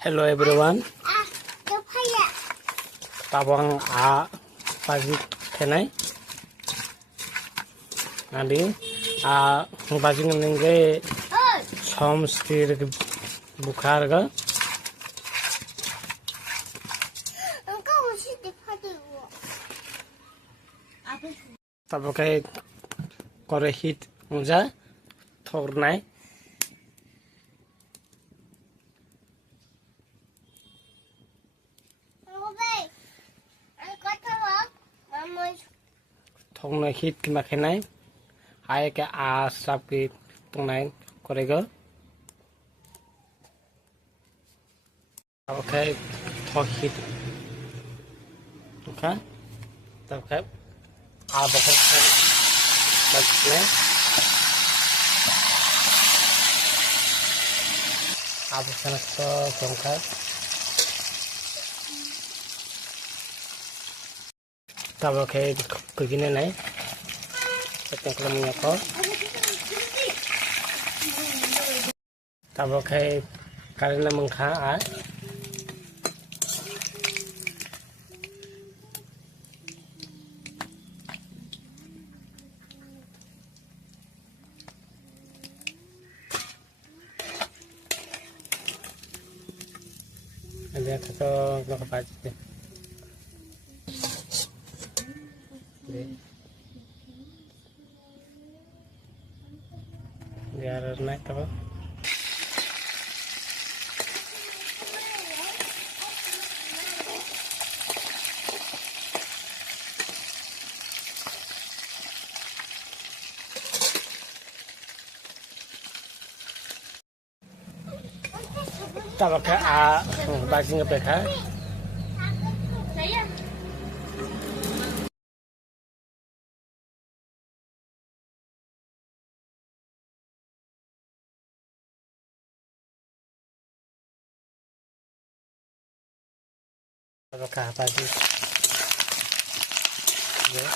Hello everyone. Tabang a pagi kenai. Nadi a pagi nengge som stir bukhar ga. Tabo kai kore hit muja thor nai. Thong này hít cái mặt thế này hai cái sắp cái tông này có đây cơ ok thong hít ok tập khép bọc khép bật này bọc khép nó trong khép tập ok cái gì này Setting kelemnya kok. Tabok kayak karena mengkaa. Ada satu nggak deh. Biar naik apa? Tak pakai bagi ngepekan. Apakah pagi? Ya.